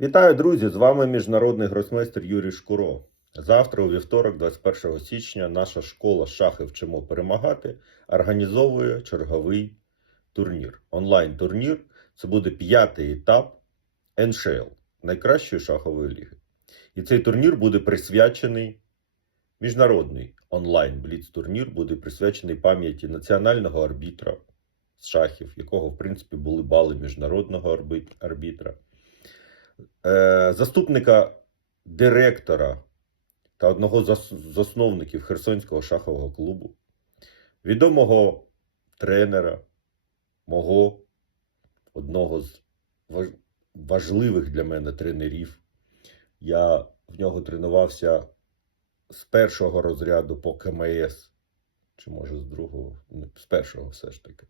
Вітаю, друзі! З вами міжнародний гросмейстер Юрій Шкуро. Завтра, у вівторок, 21 січня, наша школа Шахи вчимо перемагати організовує черговий турнір. Онлайн-турнір. Це буде п'ятий етап НШЛ найкращої шахової ліги. І цей турнір буде присвячений міжнародний онлайн бліц-турнір буде присвячений пам'яті національного арбітра з шахів, якого, в принципі, були бали міжнародного арбітра е, заступника директора та одного з ос- з основників Херсонського шахового клубу, відомого тренера, мого одного з важливих для мене тренерів. Я в нього тренувався з першого розряду по КМС, чи може з другого, з першого все ж таки.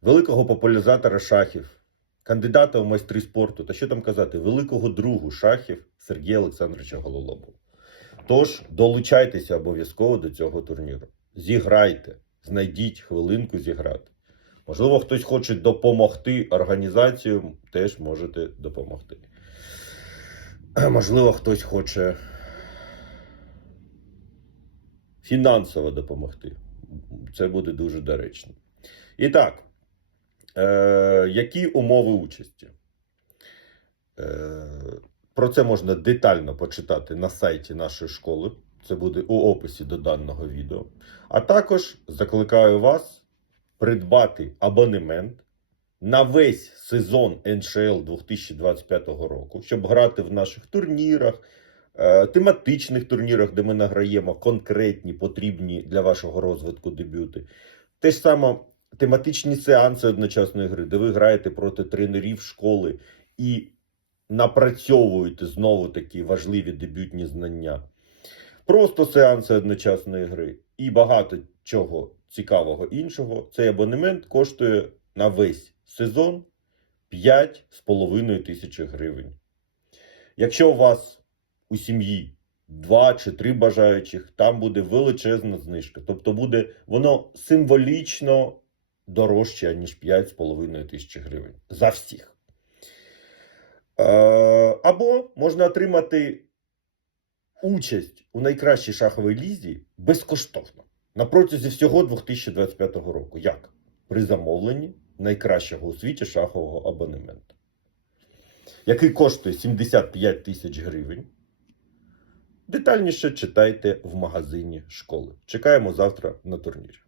Великого популяризатора шахів, кандидата у майстри спорту, та що там казати, великого другу шахів Сергія Олександровича Гололобова. Тож долучайтеся обов'язково до цього турніру. Зіграйте, знайдіть хвилинку зіграти. Можливо, хтось хоче допомогти організацію, теж можете допомогти. Можливо, хтось хоче фінансово допомогти. Це буде дуже доречно. І так, е, які умови участі? Е, про це можна детально почитати на сайті нашої школи. Це буде у описі до даного відео. А також закликаю вас придбати абонемент на весь сезон НШЛ 2025 року, щоб грати в наших турнірах, е, тематичних турнірах, де ми награємо конкретні потрібні для вашого розвитку дебюти. Те ж саме тематичні сеанси одночасної гри, де ви граєте проти тренерів школи і напрацьовуєте знову такі важливі дебютні знання. Просто сеанси одночасної гри і багато чого цікавого іншого. Цей абонемент коштує на весь сезон 5,5 тисячі гривень. Якщо у вас у сім'ї два чи три бажаючих, там буде величезна знижка. Тобто буде воно символічно дорожче, ніж 5,5 тисячі гривень за всіх. Е, Або можна отримати участь у найкращій шаховій лізі безкоштовно на протязі всього 2025 року. Як? При замовленні найкращого у світі шахового абонементу, який коштує 75 тисяч гривень. Детальніше читайте в магазині школи. Чекаємо завтра на турнірі.